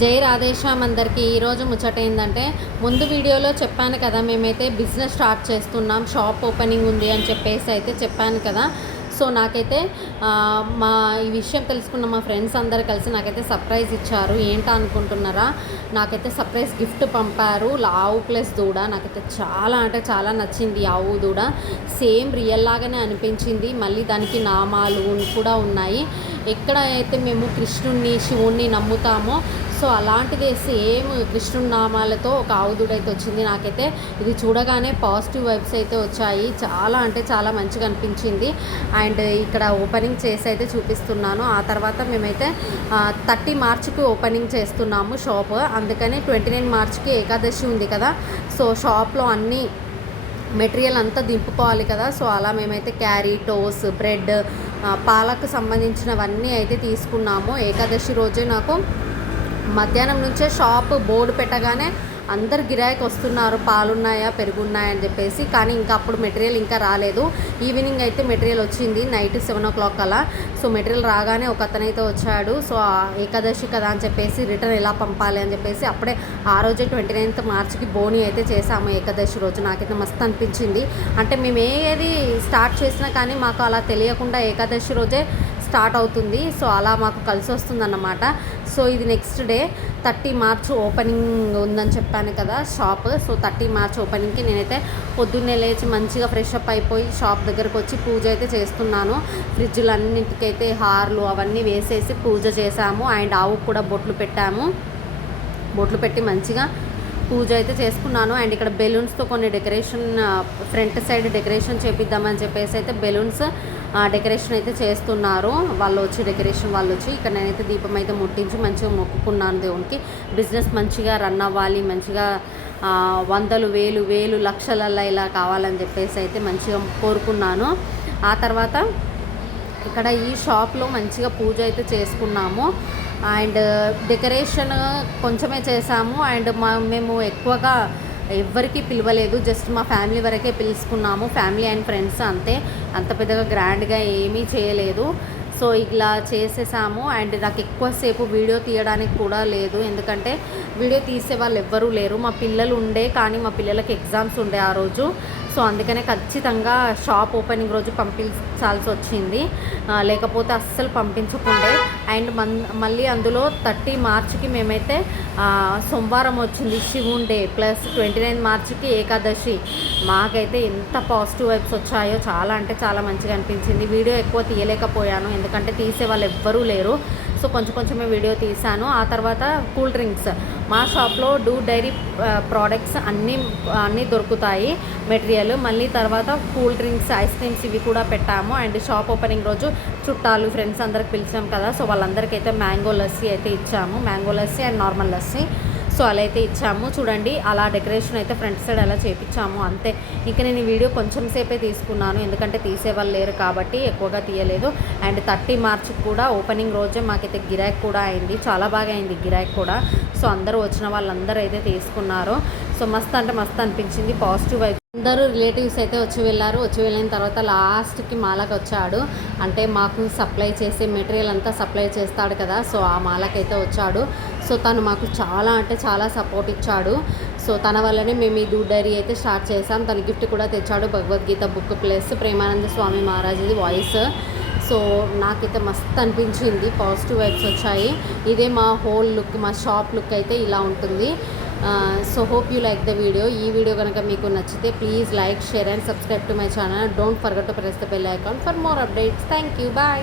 జై రాధేశ్యామ్ అందరికీ ఈరోజు ముచ్చట ఏంటంటే ముందు వీడియోలో చెప్పాను కదా, మేమైతే బిజినెస్ స్టార్ట్ చేస్తున్నాం, షాప్ ఓపెనింగ్ ఉంది అని చెప్పేసి అయితే చెప్పాను కదా. సో నాకైతే మా ఈ విషయం తెలుసుకున్న మా ఫ్రెండ్స్ అందరు కలిసి నాకైతే సర్ప్రైజ్ ఇచ్చారు. ఏంటా అనుకుంటున్నారా, నాకైతే సర్ప్రైజ్ గిఫ్ట్ పంపారు. ఆవు ప్లస్ దూడ నాకైతే చాలా అంటే చాలా నచ్చింది. ఆవు దూడ సేమ్ రియల్ లాగానే అనిపించింది. మళ్ళీ దానికి నామాలు కూడా ఉన్నాయి. ఎక్కడ అయితే మేము కృష్ణుణ్ణి శివుణ్ణి నమ్ముతామో సో అలాంటిదే సేమ్ కృష్ణుడి నామాలతో ఒక ఆవు దూడ అయితే వచ్చింది. నాకైతే ఇది చూడగానే పాజిటివ్ వైబ్స్ అయితే వచ్చాయి. చాలా అంటే చాలా మంచిగా అనిపించింది. అండ్ ఇక్కడ ఓపెనింగ్ చేసి అయితే చూపిస్తున్నాను. ఆ తర్వాత మేమైతే 30 మార్చికి ఓపెనింగ్ చేస్తున్నాము షాప్. అందుకని 29 మార్చికి ఏకాదశి ఉంది కదా, సో షాప్లో అన్నీ మెటీరియల్ అంతా దింపుకోవాలి కదా. సో అలా మేమైతే క్యారీ, టోస్, బ్రెడ్, పాలకు సంబంధించినవన్నీ అయితే తీసుకున్నాము. ఏకాదశి రోజే నాకు మధ్యాహ్నం నుంచే షాప్ బోర్డు పెట్టగానే అందరు గిరాయికి వస్తున్నారు, పాలున్నాయా పెరుగున్నాయని చెప్పేసి. కానీ ఇంకా అప్పుడు మెటీరియల్ ఇంకా రాలేదు. ఈవినింగ్ అయితే మెటీరియల్ వచ్చింది, నైట్ 7 o'clock అలా. సో మెటీరియల్ రాగానే ఒక అతనైతే వచ్చాడు. సో ఏకాదశి కదా అని చెప్పేసి రిటర్న్ ఎలా పంపాలి అని చెప్పేసి అప్పుడే ఆ రోజే 29th మార్చికి బోని అయితే చేసాము. ఏకాదశి రోజు నాకైతే మస్తు అనిపించింది. అంటే మేము ఏది స్టార్ట్ చేసినా కానీ మాకు అలా తెలియకుండా ఏకాదశి రోజే స్టార్ట్ అవుతుంది. సో అలా మాకు కలిసి వస్తుందన్నమాట. సో ఇది నెక్స్ట్ డే 30 మార్చ్ ఓపెనింగ్ ఉందని చెప్పాను కదా షాప్. సో 30 మార్చ్ ఓపెనింగ్కి నేనైతే పొద్దున్నే లేచి మంచిగా ఫ్రెష్ అప్ అయిపోయి షాప్ దగ్గరకు వచ్చి పూజ అయితే చేస్తున్నాను. ఫ్రిడ్జ్లు అన్నింటికైతే హార్లు అవన్నీ వేసేసి పూజ చేసాము. అండ్ ఆవుకు కూడా బొట్లు పెట్టాము. బొట్లు పెట్టి మంచిగా పూజ అయితే చేసుకున్నాను. అండ్ ఇక్కడ బెలూన్స్తో కొన్ని డెకరేషన్, ఫ్రంట్ సైడ్ డెకరేషన్ చేపిద్దామని చెప్పేసి అయితే బెలూన్స్ డెకరేషన్ అయితే చేస్తున్నారు. డెకరేషన్ వాళ్ళు వచ్చి ఇక్కడ నేనైతే దీపం అయితే ముట్టించి మంచిగా మొక్కుకున్నాను దేవునికి. బిజినెస్ మంచిగా రన్ అవ్వాలి, మంచిగా 100,000, 1,000, లక్షలల్లో ఇలా కావాలని చెప్పేసి అయితే మంచిగా కోరుకున్నాను. ఆ తర్వాత ఇక్కడ ఈ షాప్లో మంచిగా పూజ అయితే చేసుకున్నాము. అండ్ డెకరేషన్ కొంచెమే చేసాము. అండ్ మేము ఎక్కువగా ఎవ్వరికీ పిలవలేదు, జస్ట్ మా ఫ్యామిలీ వరకే పిలుచుకున్నాము. ఫ్యామిలీ అండ్ ఫ్రెండ్స్ అంతే, అంత పెద్దగా గ్రాండ్గా ఏమీ చేయలేదు. సో ఇలా చేసేసాము. అండ్ నాకు ఎక్కువసేపు వీడియో తీయడానికి కూడా లేదు, ఎందుకంటే వీడియో తీసే వాళ్ళు ఎవ్వరూ లేరు. మా పిల్లలు ఉండే, కానీ మా పిల్లలకి ఎగ్జామ్స్ ఉండే ఆ రోజు. సో అందుకనే ఖచ్చితంగా షాప్ ఓపెనింగ్ రోజు పంపించాల్సి వచ్చింది, లేకపోతే అస్సలు పంపించకుండే. అండ్ మళ్ళీ అందులో 30 మార్చికి మేమైతే సోమవారం వచ్చింది శివుని డే, ప్లస్ 29 మార్చికి ఏకాదశి. మాకైతే ఎంత పాజిటివ్ వైబ్స్ వచ్చాయో, చాలా అంటే చాలా మంచిగా అనిపించింది. వీడియో ఎక్కువ తీయలేకపోయాను ఎందుకంటే తీసే వాళ్ళు ఎవ్వరూ లేరు. సో కొంచెమే వీడియో తీశాను. ఆ తర్వాత కూల్ డ్రింక్స్, మా షాప్లో డైరీ ప్రోడక్ట్స్ అన్నీ దొరుకుతాయి మెటీరియల్. మళ్ళీ తర్వాత కూల్ డ్రింక్స్, ఐస్ క్రీమ్స్ ఇవి కూడా పెట్టాము. అండ్ షాప్ ఓపెనింగ్ రోజు చుట్టాలు, ఫ్రెండ్స్ అందరికి పిలిచాం కదా, సో వాళ్ళందరికైతే మ్యాంగో లస్సీ అయితే ఇచ్చాము. Mango lassi and normal lassi, so అలా అయితే ఇచ్చాము. చూడండి అలా డెకరేషన్ అయితే ఫ్రంట్ సైడ్ అలా చేపించాము అంతే. ఇంకా నేను ఈ వీడియో కొంచెం సేపే తీసుకున్నాను, ఎందుకంటే తీసేవాళ్ళు లేరు కాబట్టి ఎక్కువగా తీయలేదు. అండ్ 30 మార్చికి కూడా ఓపెనింగ్ రోజే మాకైతే గిరాక్ కూడా అయింది, చాలా బాగా అయింది గిరాక్ కూడా. సో అందరూ వచ్చిన వాళ్ళందరూ అయితే తీసుకున్నారు. సో మస్తు అంటే మస్తు అనిపించింది, పాజిటివ్ వైపు. అందరూ రిలేటివ్స్ అయితే వచ్చి వెళ్ళిన తర్వాత లాస్ట్కి మాలకు వచ్చాడు. అంటే మాకు సప్లై చేసే మెటీరియల్ అంతా సప్లై చేస్తాడు కదా, సో ఆ మాలకైతే వచ్చాడు. సో తను మాకు చాలా అంటే చాలా సపోర్ట్ ఇచ్చాడు. సో తన వల్లనే మేము ఈ దూడ్ డైరీ అయితే స్టార్ట్ చేసాం. తన గిఫ్ట్ కూడా తెచ్చాడు, భగవద్గీత బుక్ ప్లస్ ప్రేమానంద స్వామి మహారాజ్ది వాయిస్. సో నాకైతే మస్తు అనిపించింది, పాజిటివ్ వైబ్స్ వచ్చాయి. ఇదే మా హోల్ లుక్, మా షాప్ లుక్ అయితే ఇలా ఉంటుంది. So hope you like the video. ఈ వీడియో కనుక మీకు నచ్చితే please like, share and subscribe to my channel. Don't forget to press the bell icon for more updates. Thank you, bye.